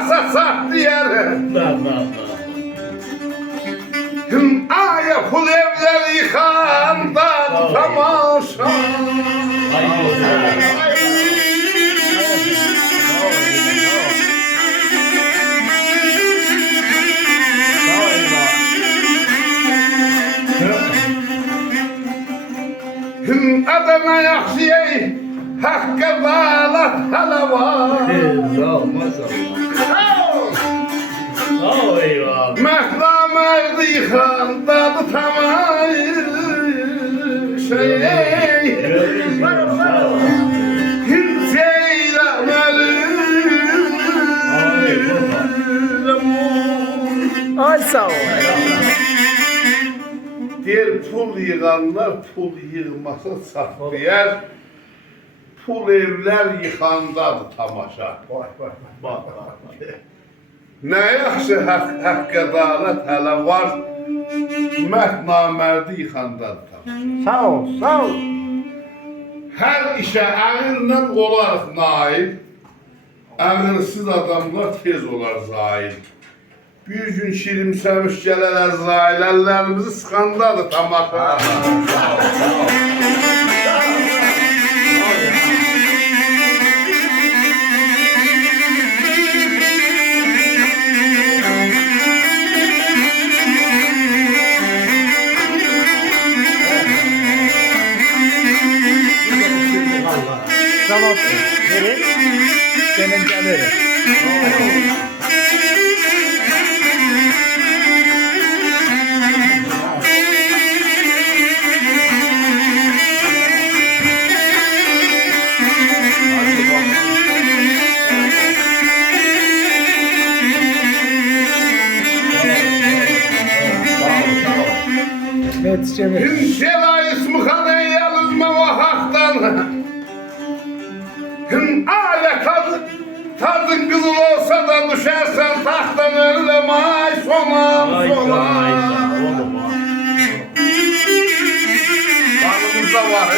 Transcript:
masa sattı yere. Da. Aya pul evler yıkandan tamaşa. Adana yaxşıyey, haqqqa dalat hələ var. Məhla mərdi yıxandadı tamayır şey. Ay sağ ol. Deyir pul yığanlar pul yığmasa saf deyər. Pul evlər yıxandadır tamaşa. Bak. Nə yaxşı haqq ədalət hələ var. Məhd namərdi yıxandadır tamaşa. Sağ ol, sağ ol. Hər işə əğirlə olarıq nail. Əğirsiz adamlar tez olar zail. Bir gün şirimsəmiş gələr Əzrail, əllərimizi sıxandadır tamaşa. Sağ ol. Nereye? Senin canı. Yetişemez. Hümşela ismi kanı yalızma vakaktan. Aya tadın kızıl olsa da düşersen tahttan önlem ay sonam. Kanımızda var.